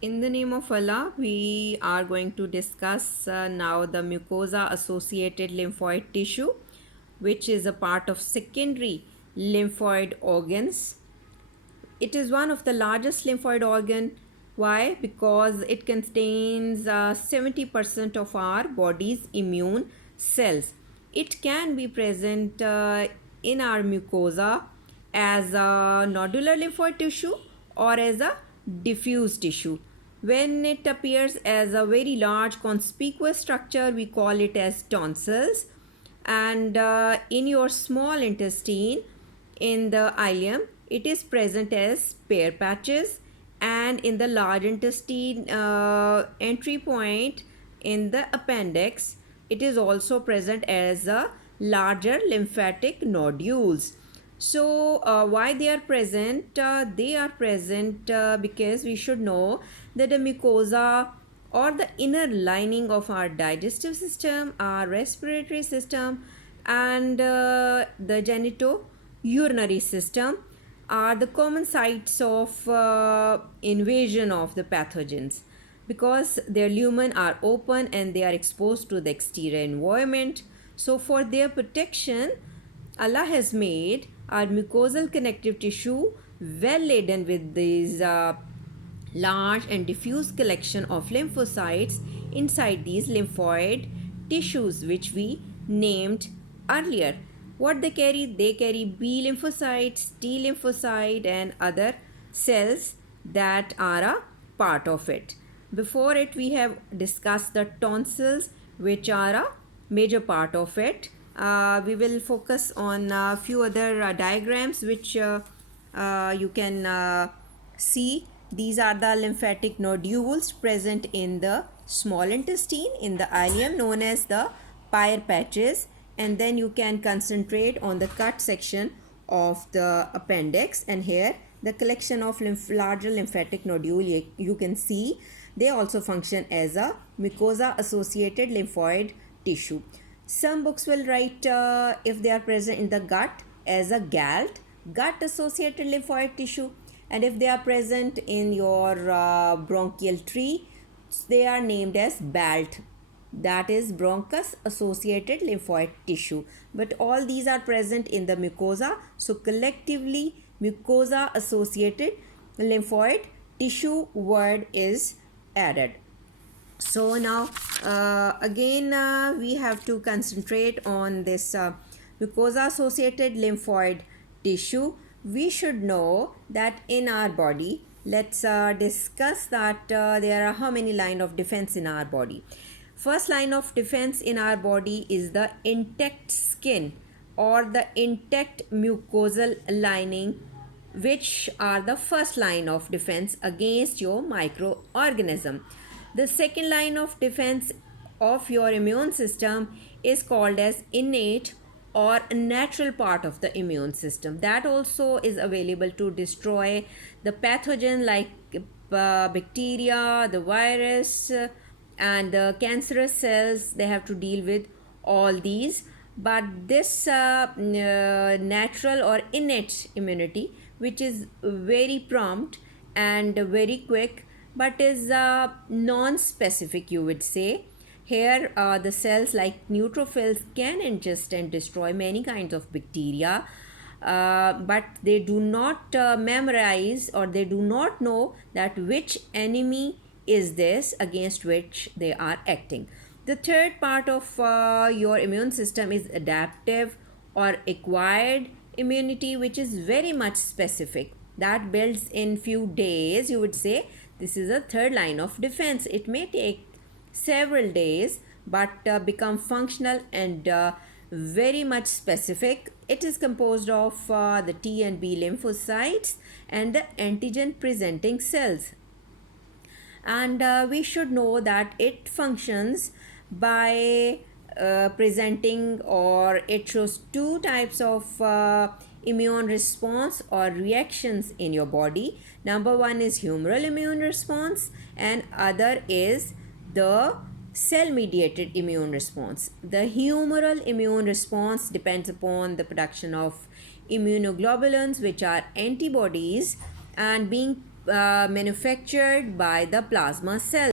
In the name of Allah, we are going to discuss now the mucosa associated lymphoid tissue, which is a part of secondary lymphoid organs. It is one of the largest lymphoid organ. Why? Because it contains 70% of our body's immune cells. It can be present in our mucosa as a nodular lymphoid tissue or as a diffuse tissue. When it appears as a very large conspicuous structure, we call it as tonsils. And in your small intestine, in the ileum, it is present as pear patches, and in the large intestine entry point in the appendix, it is also present as a larger lymphatic nodules. So why they are present? They are present because we should know that the mucosa or the inner lining of our digestive system, our respiratory system, and the genito-urinary system are the common sites of invasion of the pathogens, because their lumen are open and they are exposed to the exterior environment. So for their protection, Allah has made our mucosal connective tissue well laden with these large and diffuse collection of lymphocytes inside these lymphoid tissues, which we named earlier. What they carry? They carry B lymphocytes, T lymphocyte, and other cells that are a part of it. Before it, we have discussed the tonsils, which are a major part of it. We will focus on a few other diagrams which you can see. These are the lymphatic nodules present in the small intestine in the ileum, known as the pear patches, and then you can concentrate on the cut section of the appendix, and here the collection of larger lymphatic nodule you can see. They also function as a mucosa associated lymphoid tissue. Some books will write if they are present in the gut as a GALT, gut associated lymphoid tissue, and if they are present in your bronchial tree, they are named as BALT, that is bronchus associated lymphoid tissue. But all these are present in the mucosa, so collectively mucosa associated lymphoid tissue word is added. So now again we have to concentrate on this mucosa associated lymphoid tissue. We should know that in our body, let's discuss that there are how many line of defense in our body. First line of defense in our body is the intact skin or the intact mucosal lining, which are the first line of defense against your microorganism. The second line of defense of your immune system is called as innate or natural part of the immune system. That also is available to destroy the pathogen like bacteria, the virus, and the cancerous cells. They have to deal with all these. But this natural or innate immunity, which is very prompt and very quick, but is non-specific, you would say. Here the cells like neutrophils can ingest and destroy many kinds of bacteria, but they do not memorize, or they do not know that which enemy is this against which they are acting. The third part of your immune system is adaptive or acquired immunity, which is very much specific. That builds in few days, you would say. This is a third line of defense. It may take several days, but become functional and very much specific. It is composed of the T and B lymphocytes and the antigen presenting cells. And we should know that it functions by presenting, or it shows two types of immune response or reactions in your body. Number one is humoral immune response, and other is the cell mediated immune response. The humoral immune response depends upon the production of immunoglobulins, which are antibodies, and being manufactured by the plasma cell.